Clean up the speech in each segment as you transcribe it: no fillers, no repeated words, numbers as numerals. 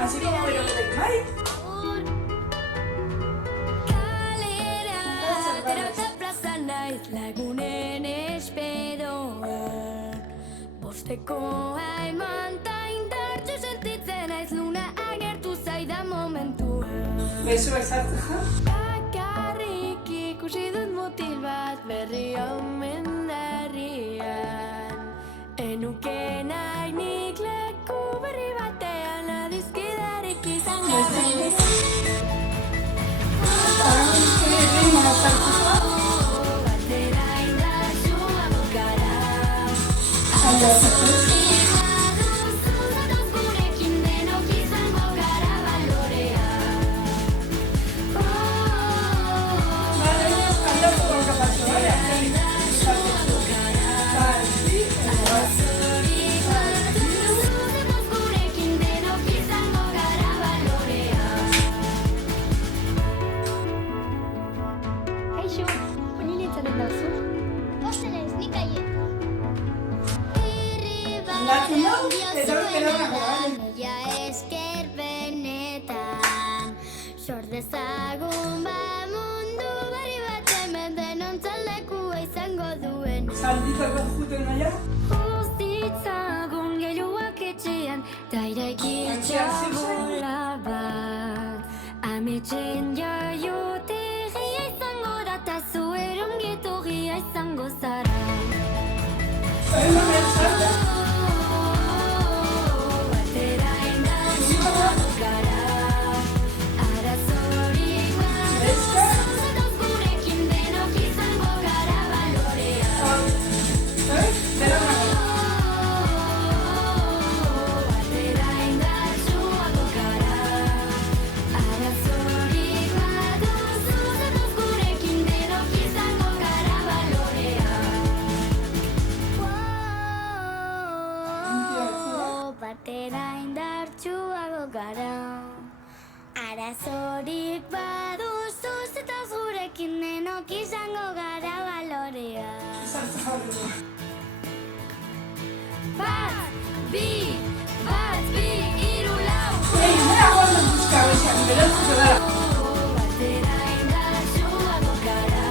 Así como de lo que te quemáis. Lagunen esperoa Bosteko haimanta indartxu sentitzen aiz luna agertu zaidan momentua Bezu bezartu. Bakarrik ikusi dut mutil bat berri omen darrian Enuke nahi nik leku berri batean adizkidarik izan gabe Dezagun ba mundu berri bat hemen denon txaldekua izango duen Zalditako juten naia? Guztitzagun gehiuak etxean Ta iraiki txabola bat Ametxen jaiotegia izango da Ta zuen ongietorria izango zara Arazorik baduzu zetaz gurekin denok izango gara balorea Bat, bi, hiru, lau Nera guarda busca, bezan, berotu da. Batera indartsuago gara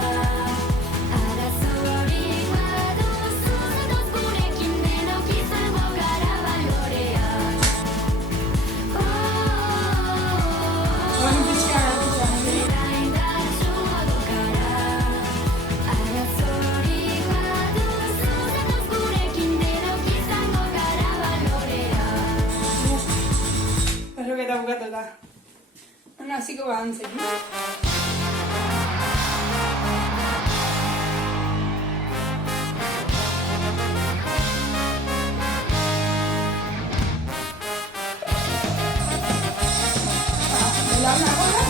Arazorik baduzu zetaz gurekin denok izango gara balorea Eta bukatuta. Hasiko bahantzekin. Belana gora,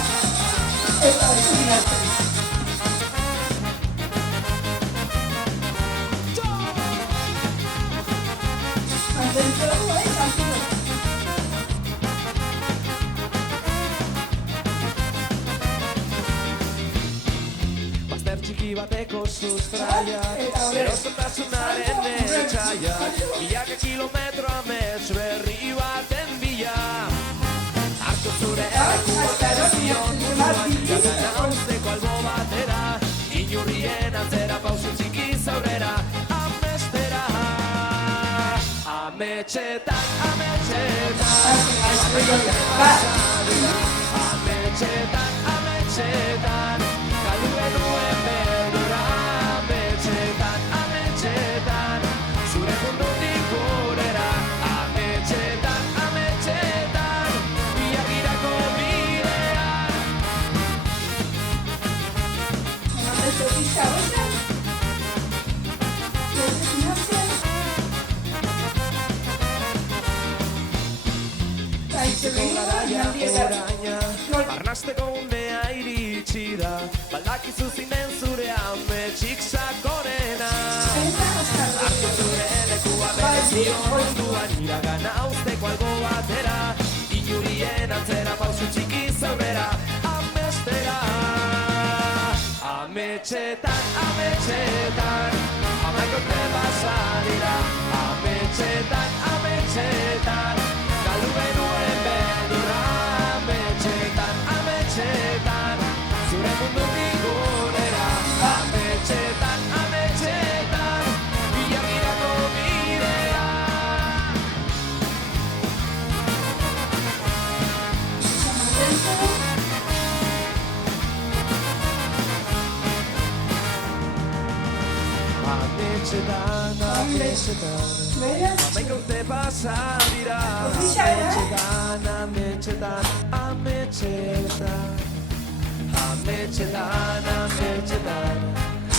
eta bezuginatzen. Mantentzeu, mantentzeu. Txiki bateko sustraiak Erosotasunaren etxaiak Milaka kilometro amets berri baten bila Hartu zure lekua telezion buruan Gana usteko albo batera Inurrien antzera pausu txiki zaurera Amestera Ametxetan, ametxetan Ametxetan, ametxetan Galdu genuen berdura Ametxetan, ametxetan Zure mundutik gurera Ametxetan, ametxetan Biagirako bidean Ametxetan pizka bezan Itzeko garaia oraina Barnasteko unea iritsi da Baldakizu zinen zure ametxik sakonena Hartu zure lekua berezion munduan Iragana usteko albo batera Inurien antzera pausu txiki zaurera Amestera Ametxetan, ametxetan Amaikote basadira Ametxetan, ametxetan Galdu benuen berdura ametxetan Beira? Amaika urte pasa dira Ofisa, Ametxetan, ametxetan, ametxetan Ametxetan, ametxetan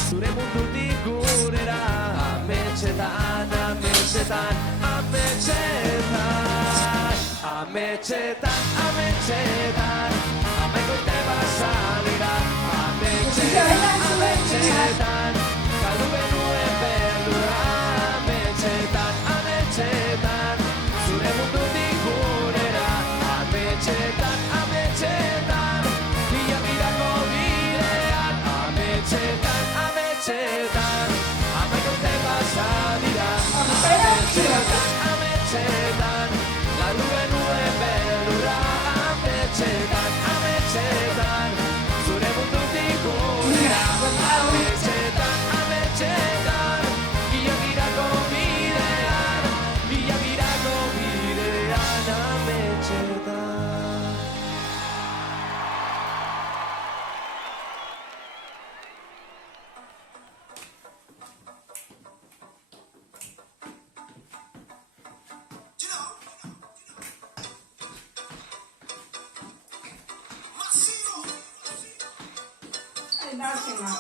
Zure mundutik gurera Ametxetan, ametxetan, ametxetan Ametxetan, ametxetan Amaika urte pasa dira Ametxetan, ametxetan Galdu benuen berdura Ametxetan, ametxetan Zure mundutik gurera Ametxetan, ametxetan Bilakirako bidean Ametxetan, ametxetan Amaika urte pasa dira Ametxetan, ametxetan Galdu benuen berdura Ametxetan, ametxetan Zure mundutik gurera Ametxetan, ametxetan Bilakirako bidean Bilakirako bidean Ametxetan Ay, no, que no.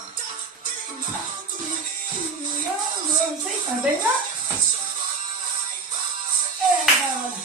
Venga. Ahora.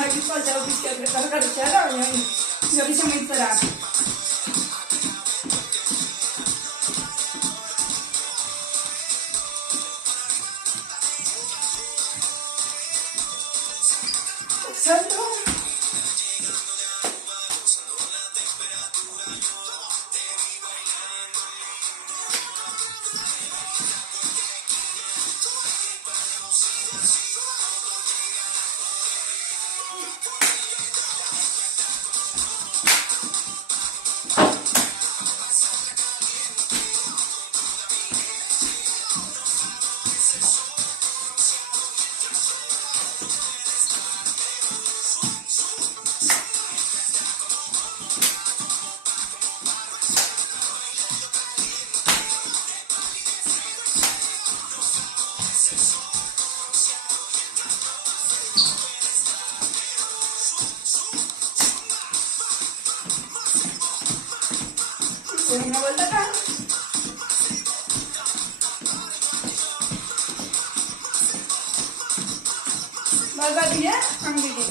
Aquí pasa lo que está carchada, yo hice muy esperar. Salto. Doy una vuelta acá. Bagatiya ambigi.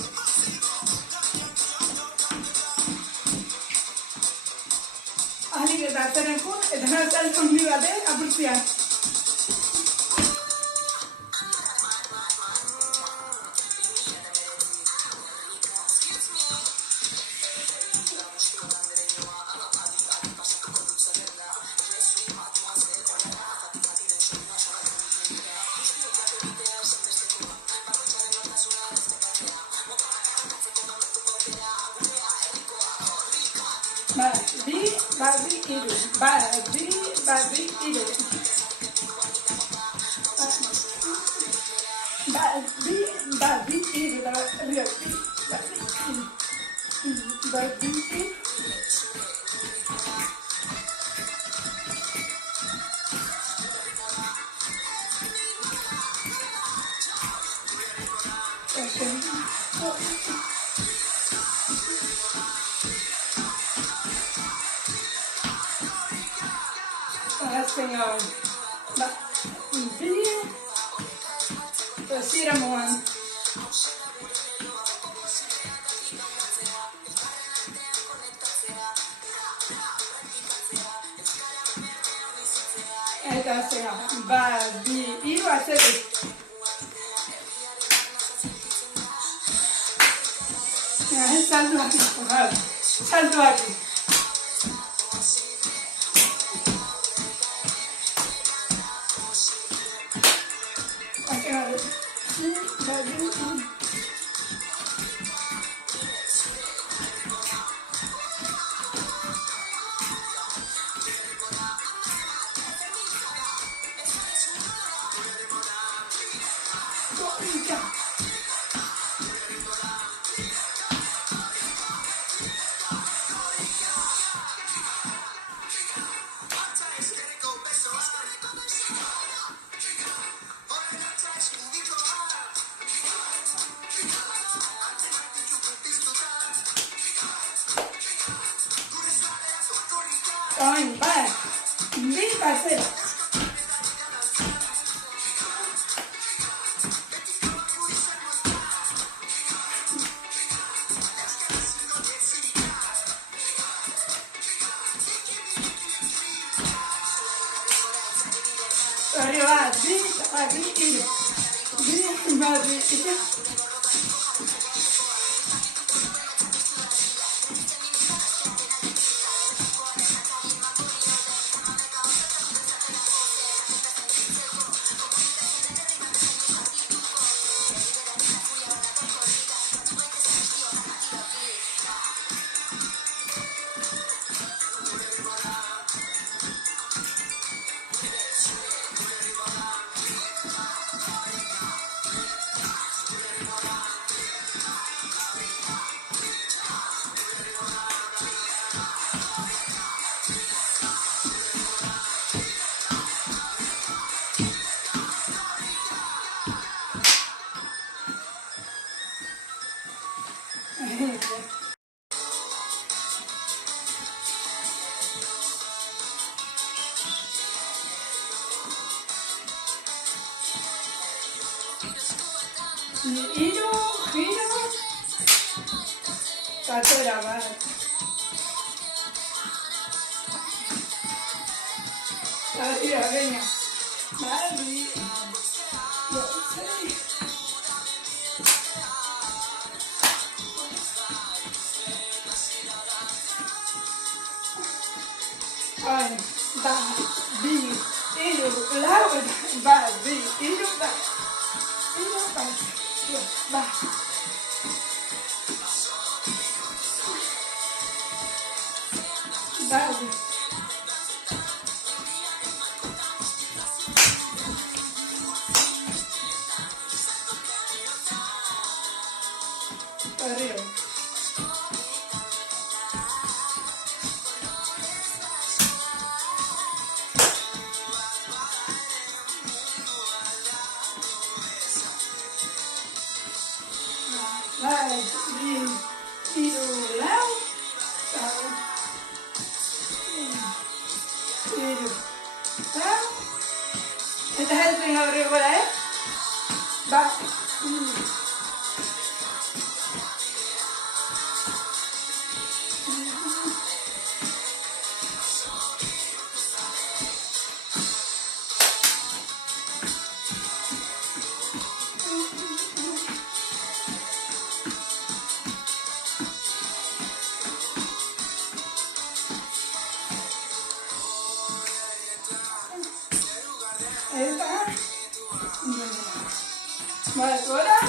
Ahli ke daktaren ko idhar chal sambi wale apurtiya. Señor, bien, Rosiramon. Entonces, va, y va a hacer. Salto aquí, por favor. Salto aquí. Ay, va. Viva hacer. Arriba, viva, viva, viva. Giro, Tatera, vale. Arriba, venga. Vale. Ay, va, vi, iru, laura, va, vi, iru, va. Iru, va. Va. Vale. Arriba. Vai, tiro, Léo. Tiro, Léo. Está helping arriba, eh? Va. Vale, ahora.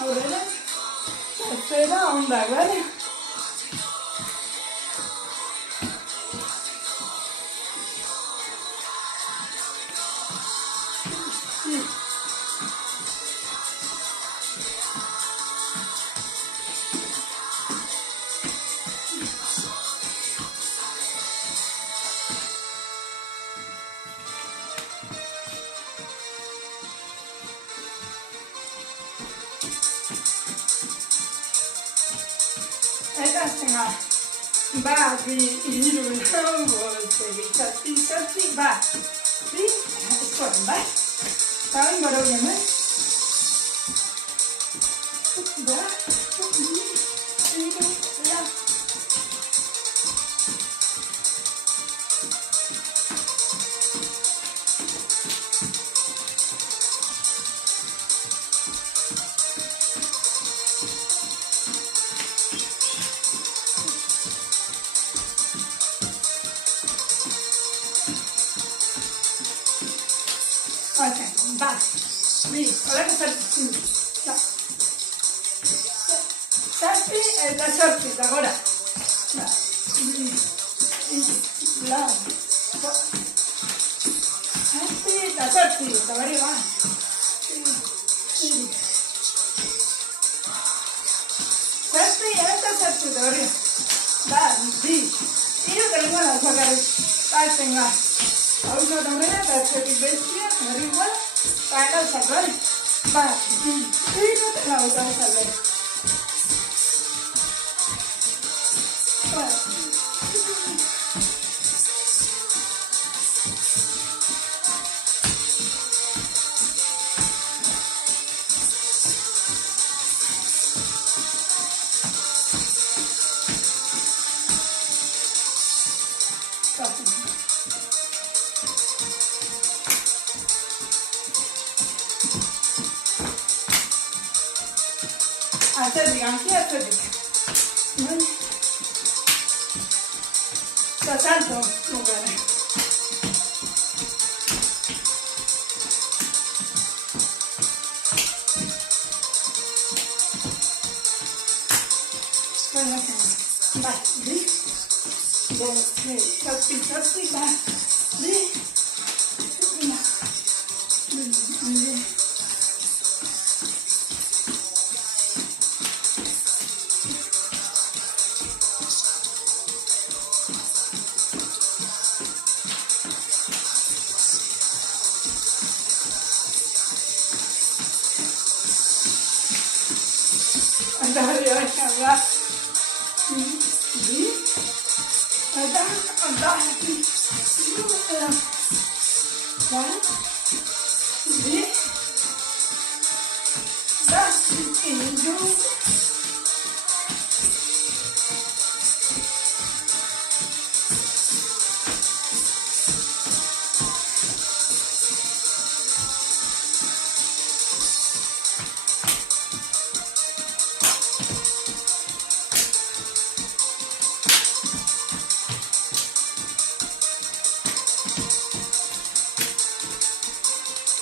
Ahora, tercera onda, ¿vale? Venga, va, va, sí, esto, va, ¿saben? Bueno, bien, ¿eh? Va, va, sì, ora che salti, da sortita, ora, salti, da sortita, arriva, salti, da sortita, arriva, va, sì, io tengo la sua caretta, tenga, a uno también, per servizio, arriva, para salvar, va, sí, no te la voy a salvar. Salto, va, ¿sí? Salti, va, ¿sí?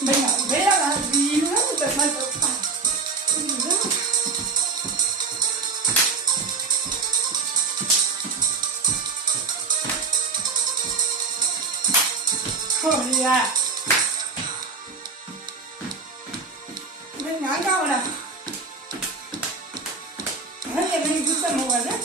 Venga, ve a la vida y te salto. Hola. Venga, acá ahora. Ay, me gusta mover, ¿eh?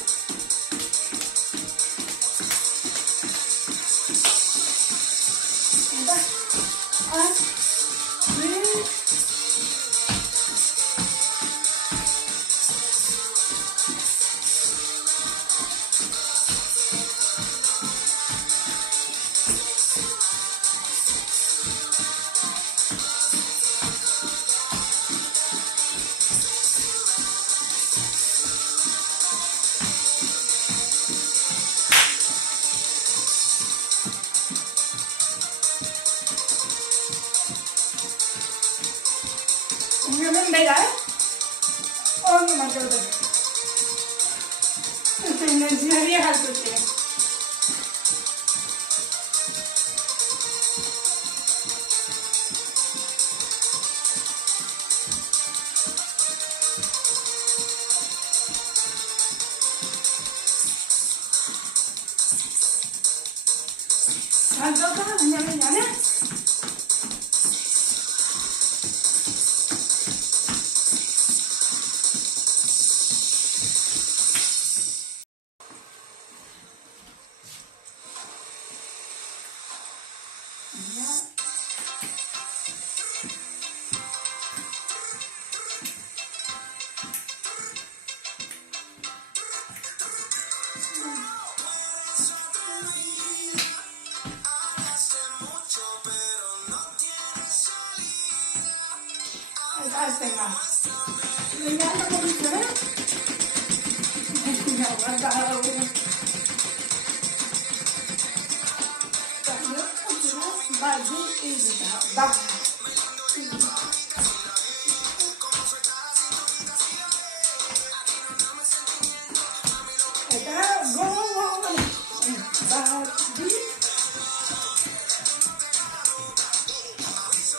Begira, ondo markatu. Tendentzia hartutik. Saltoka, baina. Venga. Venga, no me Venga, guarda. Va.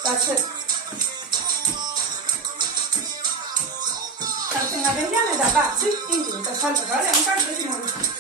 That's it. Una vegana da base, quindi da salto fare un cazzo di nuovo.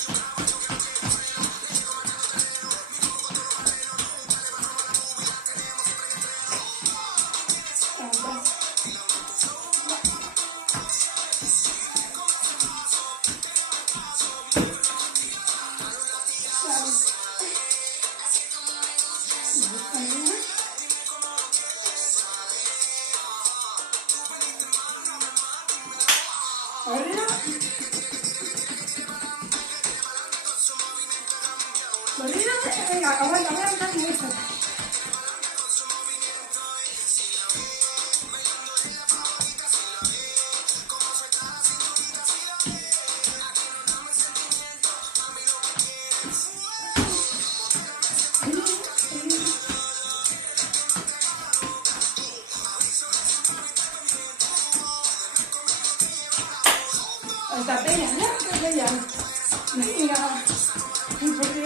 Venga, aguanta eso. Está bene, vediamo. Venga, un po' di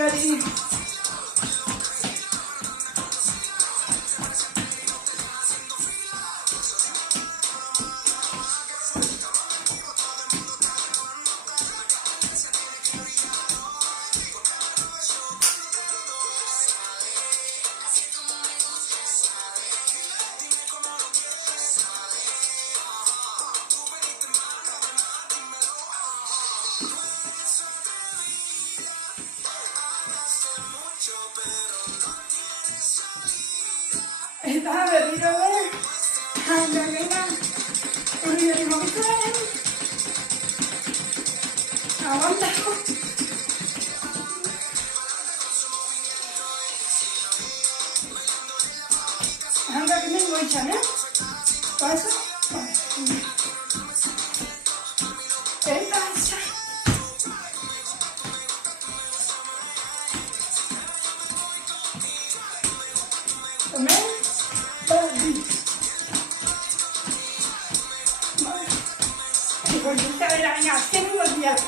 Estaba bebido, venga, aguanta. Anda que me voy a ¿eh? Pasa. ¿Qué pasa? Comer. Bonita de la venga, que no los días.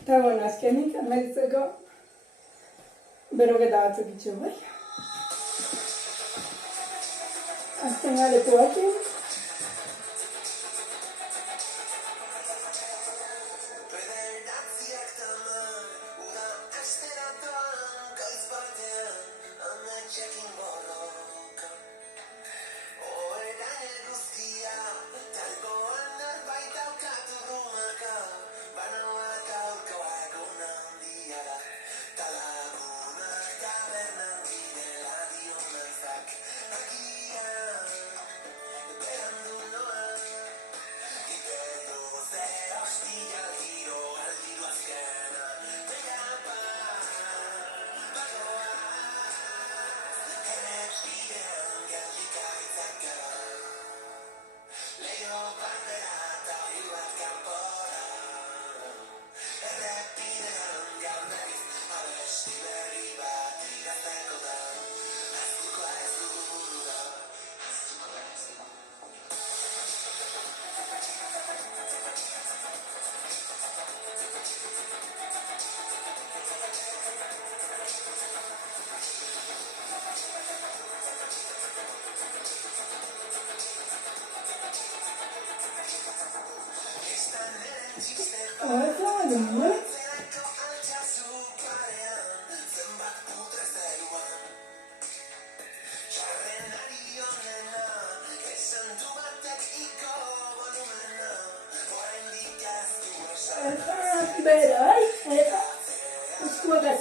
Eta bueno, azkenik, amaitzeko beroketa batzuk itxo bai. Azten galetu batzuk.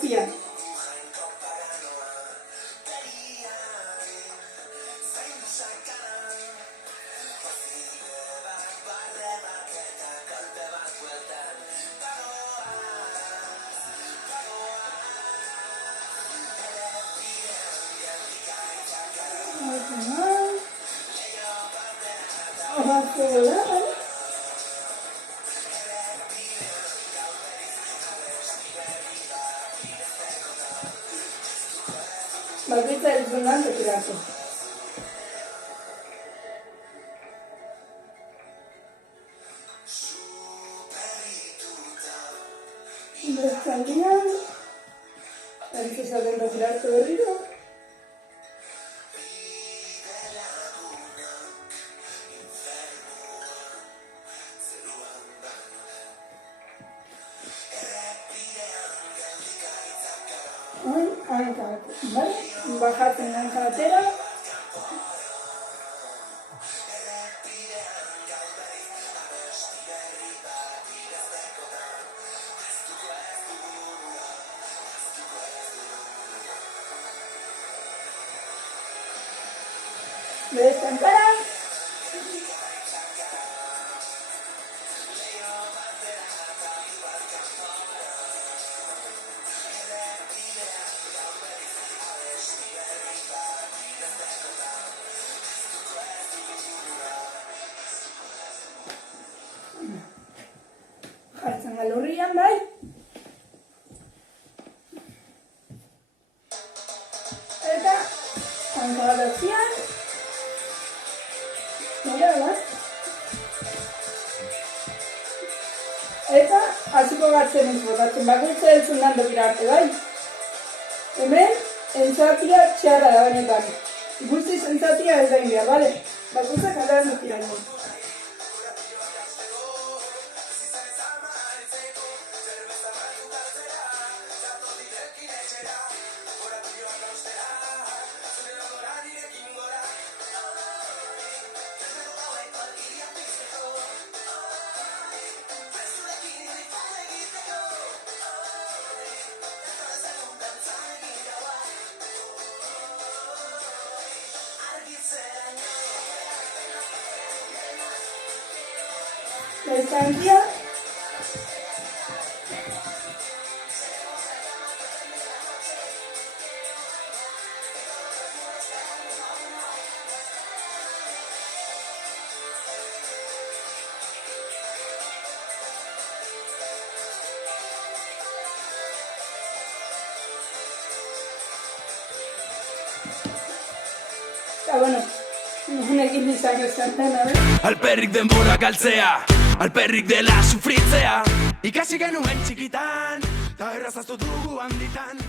guztia. Bakoitza heldunan betirako. Bestaldian, berriz esaten betiratu berriro. Bajatzen hanka atera. Beste hanka. Jartzen galurrian bai. Eta hanka balatzean. Nire bat. Eta hasiko gartzen ez botatzen. Bakoitza heltzen dan begira arte bai. Hemen entzatia txarra da benetan. Guztiz entzatia ez da india, bale? Bakoitza kalean begira nahi. La estancia está bueno. Honekin izan zertan, Alperrik denbora galtzea, alperrik dela sufritzea. Ikasi genuen txikitan, ta errazaztu dugu handitan.